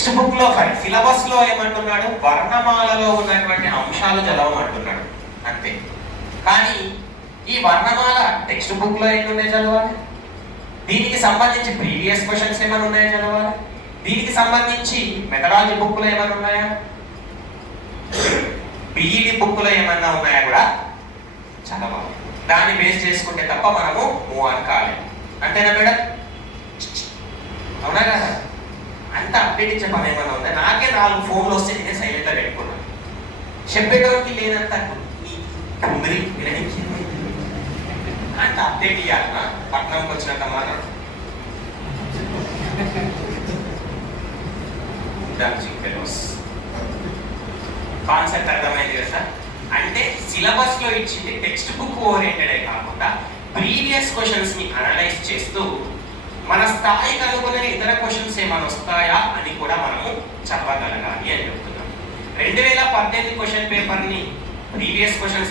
Text బుక్లో సిలబస్లో ఏమంటున్నాడు? వర్ణమాలలో ఉన్నటువంటి అంశాలు చదవమంటున్నాడు. అంతే. కానీ ఈ వర్ణమాల టెక్స్ట్ బుక్లో ఎన్ని ఉన్నాయి చదవాలి? దీనికి సంబంధించి ప్రీవియస్ క్వశ్చన్స్ ఏమైనా ఉన్నాయా చదవాలి? దీనికి సంబంధించి మెథడాలజీ బుక్లో ఏమైనా ఉన్నాయా? బిఈడి బుక్లో ఏమన్నా ఉన్నాయా కూడా? చదవాలి. దాన్ని బేస్ చేసుకుంటే తప్ప మనము మూవ్ ఆన్ కాలేదు అంతేనా మేడం అవునా కదా అంత అప్డేట్ ఇచ్చే పని ఏమైనా ఉందా? నాకే నాలుగు ఫోన్లు వస్తే నేనే సైలెంట్గా పెట్టుకున్నాను చెప్పేటోకి లేనంత కుందరి అంత అప్డేట్ ఇవ్వాలన్నా పట్నంకి వచ్చినంత మాత్రం. కాన్సెప్ట్ అర్థమైంది కదా సార్? అంటే సిలబస్లో ఇచ్చింది టెక్స్ట్ బుక్ ఓరియంటెడ్ కాకుండా ప్రీవియస్ క్వశ్చన్స్ని అనలైజ్ చేస్తూ మన స్థాయికి అనుగుణ ఇతర క్వశ్చన్స్ ఏమైనా వస్తాయా అని కూడా మనము చెప్పగలగాలి అని చెప్తున్నాం. రెండు వేల పద్దెనిమిది క్వశ్చన్ పేపర్ని ప్రీవియస్ క్వశ్చన్స్